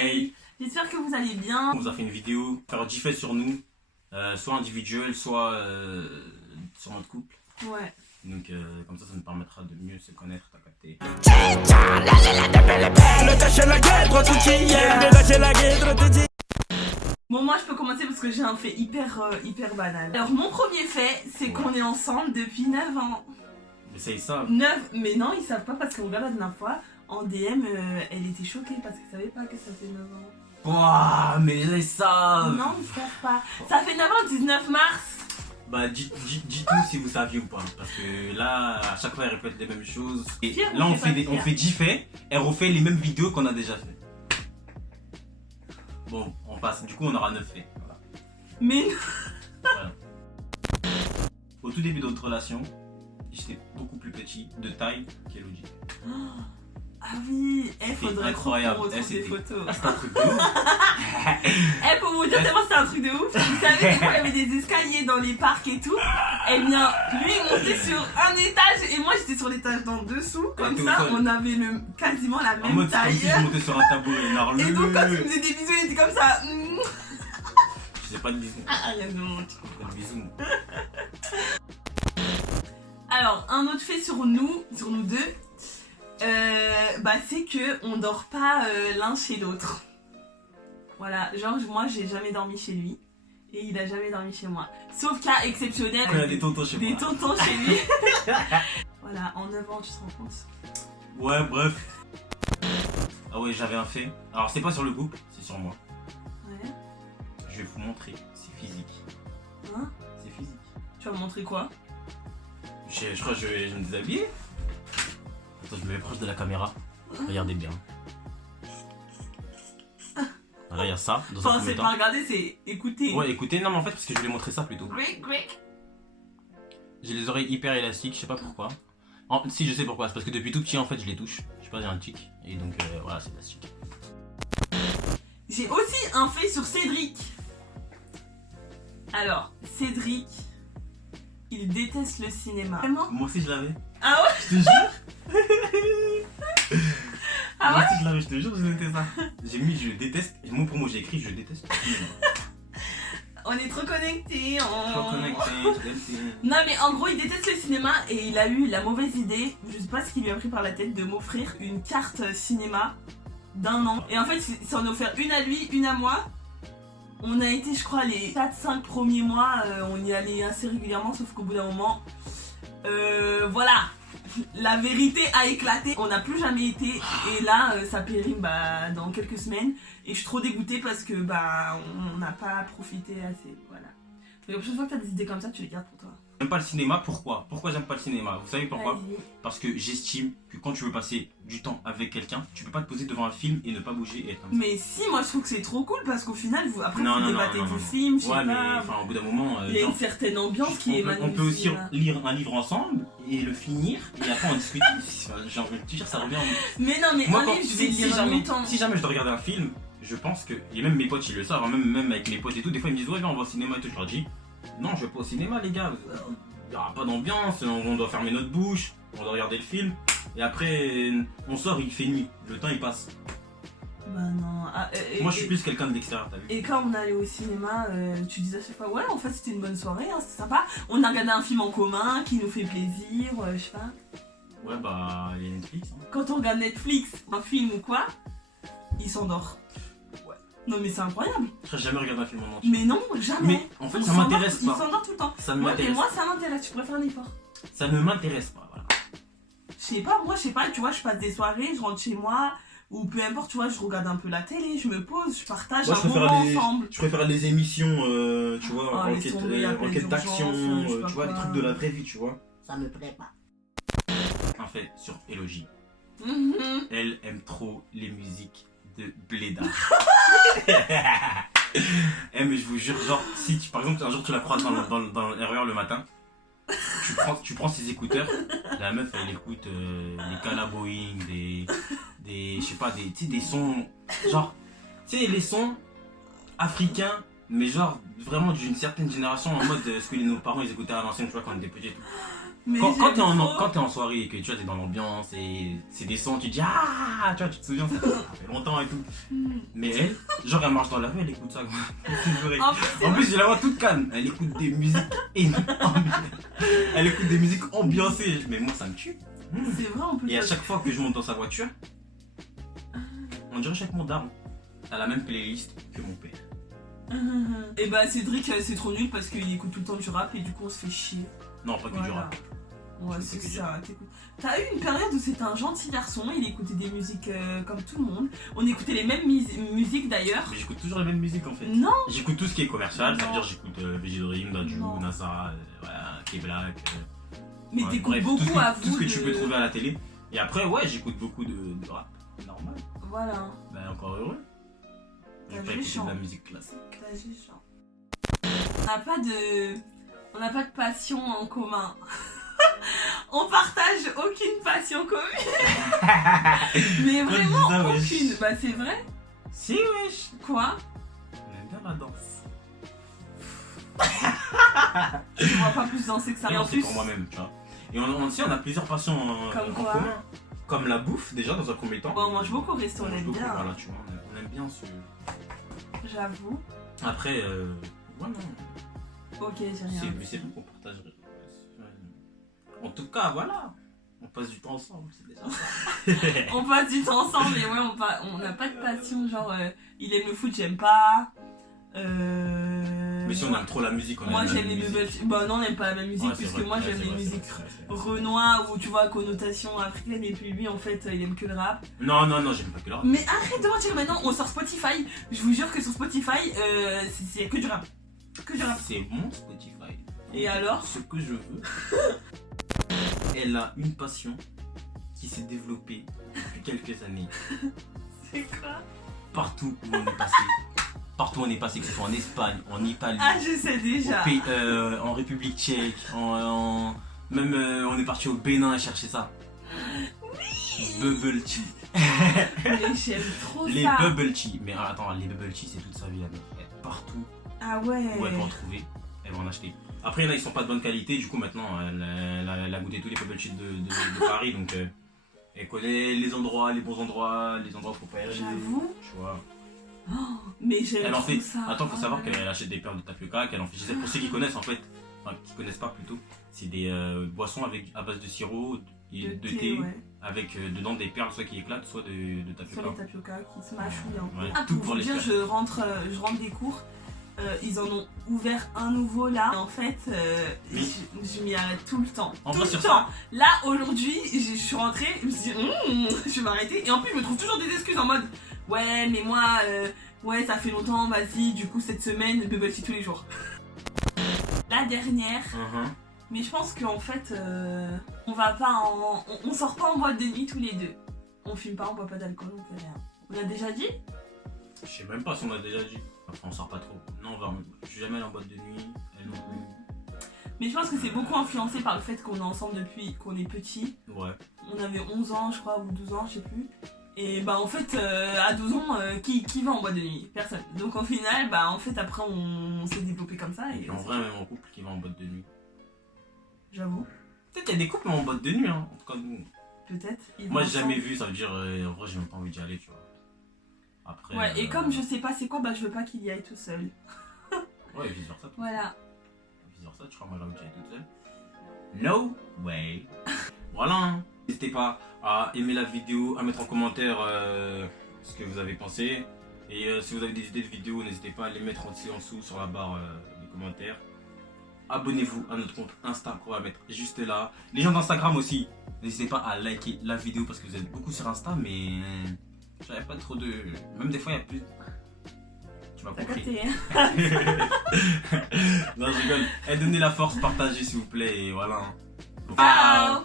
Hey. J'espère que vous allez bien. On vous a fait une vidéo, faire du fait sur nous, soit individuel, soit sur notre couple. Ouais. Donc comme ça nous permettra de mieux se connaître, t'as capté. Bon, moi je peux commencer parce que j'ai un fait hyper banal. Alors mon premier fait, c'est qu'on est ensemble depuis 9 ans. Mais ça, ils savent. 9, mais non, ils savent pas parce qu'on regarde la dernière fois. En DM, elle était choquée parce qu'elle savait pas que ça fait 9 ans. Ouah, mais là, ils savent. Non, ils savent pas. Ça fait 9 ans, 19 mars. Bah dites-nous si vous saviez ou pas. Parce que là, à chaque fois, elle répète les mêmes choses. Et Fier, là, on fait 10 faits. Elle refait les mêmes vidéos qu'on a déjà fait. Bon, on passe. Du coup, on aura 9 faits. Voilà. Mais Voilà. Au tout début de notre relation, j'étais beaucoup plus petit de taille qu'Elodie. ah oui, il faudrait trop qu'on incroyable. retrouve des photos. C'est un truc de ouf. Pour vous dire tellement c'est un truc de ouf. Vous savez, des fois il y avait des escaliers dans les parcs et tout. Et bien, lui il montait sur un étage et moi j'étais sur l'étage d'en dessous. Comme ça, on avait quasiment la En même mode, taille. comme si je montais sur un tabouret gnarleux. Et donc quand il me faisait des bisous, il était comme ça. Je sais pas de bisous. Arrête de mentir. Pas de bisous. Alors, un autre fait sur nous deux, c'est que on dort pas l'un chez l'autre. Voilà, genre moi j'ai jamais dormi chez lui et il a jamais dormi chez moi. Sauf cas exceptionnel. Quand il y a des tontons chez moi. Des tontons chez lui. Voilà, en 9 ans, tu te rends compte? Ouais, bref. Ah ouais, j'avais un fait. Alors c'est pas sur le couple, c'est sur moi. Ouais. Je vais vous montrer, c'est physique. Hein? C'est physique. Tu vas me montrer quoi? Je crois que je vais me déshabiller. Attends, je me mets proche de la caméra. Regardez bien. Là, il y a ça. Dans un Enfin, premier c'est temps. pas regarder, c'est écouter. Ouais, écoutez, non, mais en fait, parce que je voulais montrer ça plutôt. Quick. J'ai les oreilles hyper élastiques, je sais pas pourquoi. Si, je sais pourquoi, c'est parce que depuis tout petit, en fait, je les touche. Je sais pas, j'ai un tic. Et donc, voilà, c'est élastique. J'ai aussi un fait sur Cédric. Alors, Cédric, il déteste le cinéma. Vraiment? Moi aussi, je l'avais. Ah ouais? Je te jure. Ah Moi aussi, je l'avais, je te jure, je notais ça. J'ai mis je déteste. Et mot pour mot, j'ai écrit je déteste le cinéma. On est trop connectés. Trop connecté. Non mais en gros il déteste le cinéma et il a eu la mauvaise idée, je sais pas ce qui lui a pris par la tête, de m'offrir une carte cinéma d'1 an. Et en fait il s'en a offert une à lui, une à moi. On a été je crois les 4-5 premiers mois, on y allait assez régulièrement sauf qu'au bout d'un moment, voilà. La vérité a éclaté, on n'a plus jamais été et là ça périme dans quelques semaines et je suis trop dégoûtée parce que on n'a pas profité assez, voilà. Donc la prochaine fois que tu as des idées comme ça, tu les gardes pour toi. J'aime pas le cinéma, pourquoi? Pourquoi j'aime pas le cinéma? Vous savez pourquoi? Vas-y. Parce que j'estime que quand tu veux passer du temps avec quelqu'un, tu peux pas te poser devant un film et ne pas bouger et être comme ça. Mais si, moi je trouve que c'est trop cool parce qu'au final, après Non, vous non, débattez non, du non. film, je sais Ouais, mais pas. enfin, au bout d'un moment. Il y a une certaine ambiance qui émane on peut du aussi cinéma. lire un livre ensemble et le finir et après en discuter. J'ai envie de te dire, ça revient. Mais non, mais Moi, un livre, je vais le lire longtemps. si jamais je dois regarder un film, je pense que. Et même mes potes, ils le savent, hein, même avec mes potes et tout, des fois ils me disent, ouais, viens, on va au cinéma et tout. Je leur dis, non, je vais pas au cinéma, les gars. Il n'y aura pas d'ambiance, on doit fermer notre bouche, on doit regarder le film. Et après, on sort, il fait nuit, le temps il passe. Bah non. Moi, je suis plus quelqu'un de l'extérieur, t'as vu? Et quand on allait au cinéma, tu disais à chaque fois, ouais, en fait c'était une bonne soirée, hein, c'était sympa. On a regardé un film en commun qui nous fait plaisir, je sais pas. Ouais, bah, il y a Netflix. Hein. Quand on regarde Netflix, un film ou quoi, il s'endort. Ouais. Non mais c'est incroyable. Je n'ai jamais regardé un film en entier. Mais non, jamais. Mais en fait, Il ça s'endort- m'intéresse Il pas. s'endort tout le temps. Ça ne Ouais, m'intéresse et moi pas. ça m'intéresse, tu pourrais faire un effort. Ça ne m'intéresse pas, voilà. Je sais pas, moi je sais pas, tu vois, je passe des soirées, je rentre chez moi, ou peu importe, tu vois, je regarde un peu la télé, je me pose, je partage Moi, un moment ensemble. je préfère les émissions, tu vois, Oh, laisse tomber, appel enquête d'action, d'urgence, je sais pas tu vois, les quoi. trucs de la vraie vie, tu vois. Ça me plaît pas. Un fait sur Elogie. Mhm. Elle aime trop les musiques de Bléda. Mais je vous jure, genre, si par exemple un jour tu la croises dans le RER le matin, tu prends ses écouteurs, la meuf elle écoute des Calaboing, des je sais pas, des sons, genre, tu sais, les sons africains, mais genre vraiment d'une certaine génération, en mode ce que nos parents ils écoutaient à l'ancienne, tu vois, quand on était petits et tout. Mais Quand j'aime t'es trop. en soirée et que tu vois, t'es dans l'ambiance et c'est des sons, tu dis ah, tu vois, tu te souviens, ça fait longtemps et tout. Mais elle, genre elle marche dans la rue, elle écoute ça. C'est vrai. En plus, c'est En plus, je la vois toute calme. Elle écoute des musiques elle écoute des musiques ambiancées. Mais moi, ça me tue. c'est vrai en plus. Et à chaque fois que je monte dans sa voiture, on dirait chaque mon daron a la même playlist que mon père. Et bah Cédric c'est trop nul parce qu'il écoute tout le temps du rap et du coup on se fait chier. Non, pas que du Voilà. rap. Ouais, Je c'est sais que ça. T'as eu une période où c'était un gentil garçon, il écoutait des musiques comme tout le monde. On écoutait les mêmes musiques d'ailleurs. Mais j'écoute toujours la même musique en fait. Non, J'écoute tout ce qui est commercial, ça veut Non. dire j'écoute VG Dream, Dadju, Non. NASA, voilà, K-Black. mais Ouais, t'écoutes bref, beaucoup tout à ce vous que de... tu peux trouver à la télé. Et après, ouais, j'écoute beaucoup de rap. Normal. Voilà. Ben encore heureux. Je vais Bah, pas écouter méchant. de la musique classique. T'as juste genre- On n'a pas de passion en commun. On partage aucune passion commune. Mais Pourquoi tu vraiment dis ça, wesh aucune. Bah c'est vrai. Si, wesh. Quoi? On aime bien la danse. Je vois pas plus danser que ça. Et en C'est plus, pour moi-même, tu vois. Et on a plusieurs passions Comme en quoi commun. Comme la bouffe, déjà, dans un premier temps. bon, on mange beaucoup au resto, on mange aime beaucoup, bien. voilà, tu vois, on aime bien ce... J'avoue. Après, ouais, non. Ok, j'ai rien. Mais c'est bon qu'on partage. En tout cas, voilà. On passe du temps ensemble, c'est déjà ça. On passe du temps ensemble et ouais, on n'a pas de passion. Genre, il aime le foot, j'aime pas. Mais si on aime trop la musique, on aime Moi la j'aime les musique. bubble. Bah non, on n'aime pas la même musique Ouais, c'est puisque vrai, moi ouais, j'aime c'est les vrai, musiques c'est vrai. Renoir ou tu vois connotation africaine et puis lui en fait il aime que le rap. Non, j'aime pas que le rap. Mais arrête de mentir maintenant, on sort Spotify. Je vous jure que sur Spotify c'est que du rap. Que du rap. C'est mon Spotify. Et alors? Ce que je veux. Elle a une passion qui s'est développée depuis quelques années. C'est quoi? Partout où on est passé. Partout où on est passé, que ce soit en Espagne, en Italie, Ah je sais déjà. en République tchèque, même on est parti au Bénin chercher ça. Bubble tea. Mais j'aime trop Les ça. bubble tea. Mais attends, les bubble tea, c'est toute sa vie la meuf. Partout Ah ouais. où elle peut en trouver, elle va en acheter. Après, là, ils sont pas de bonne qualité. Du coup, maintenant, elle a goûté tous les bubble tea de Paris. Donc, elle connaît les endroits, les bons endroits, les endroits où faut pas y aller. J'avoue. Tu vois. Oh, mais j'aime Elle en trop fait. ça. Attends, faut Oh savoir là là. qu'elle achète des perles de tapioca. Qu'elle en fait. Je sais, pour ceux qui connaissent, en fait. Enfin, qui connaissent pas plutôt. C'est des boissons à base de sirop et de thé. Ouais. Avec dedans des perles, soit qui éclatent, soit de Sur tapioca. les tapioca qui se mâchent bien. Ouais, Ah, tout pour pour vous les dire, faire. je rentre des cours. Ils en ont ouvert un nouveau là. Et en fait, Oui. je m'y arrête tout le temps. En tout vrai, le sur temps. Là, aujourd'hui, je suis rentrée, je me suis dit, je vais m'arrêter. Et en plus, je me trouve toujours des excuses en mode, ouais, mais moi, ouais, ça fait longtemps, vas-y, du coup, cette semaine, bubble tea tous les jours. La dernière, mais je pense qu'en fait, on va pas on sort pas en boîte de nuit tous les deux. On fume pas, on boit pas d'alcool, on fait rien. On l'a déjà dit? Je sais même pas si on l'a déjà dit. Enfin, on sort pas trop. Non, je suis jamais allé en boîte de nuit. Elle non plus. Mais je pense que c'est beaucoup influencé par le fait qu'on est ensemble depuis qu'on est petit. Ouais. On avait 11 ans, je crois, ou 12 ans, je sais plus. Et bah en fait, à 12 ans, qui va en boîte de nuit? Personne. Donc au final, bah en fait, après, on s'est développé comme ça. Et Et puis en vrai, même en couple qui va en boîte de nuit. j'avoue, Peut-être qu'il y a des couples en boîte de nuit, hein. En tout cas, nous. peut-être. ils Moi, vont j'ai jamais ensemble. vu, ça veut dire. En vrai, j'ai même pas envie d'y aller, tu vois. Après. Ouais, et comme je sais pas c'est quoi, bah je veux pas qu'il y aille tout seul. Ouais, vice versa. Voilà. Vice versa, tu seras mal là où tu es toute seule. No way. Voilà. Hein. N'hésitez pas à aimer la vidéo, à mettre en commentaire ce que vous avez pensé. Et si vous avez des idées de vidéos, n'hésitez pas à les mettre aussi en dessous sur la barre des commentaires. Abonnez-vous à notre compte Insta qu'on va mettre juste là. Les gens d'Instagram aussi, n'hésitez pas à liker la vidéo parce que vous êtes beaucoup sur Insta, mais j'avais pas trop de. Même des fois, il y a plus. Tu m'as T'as compris. capté, hein? Non, je rigole. Donnez la force, partagez s'il vous plaît, et voilà. Hein. Ciao.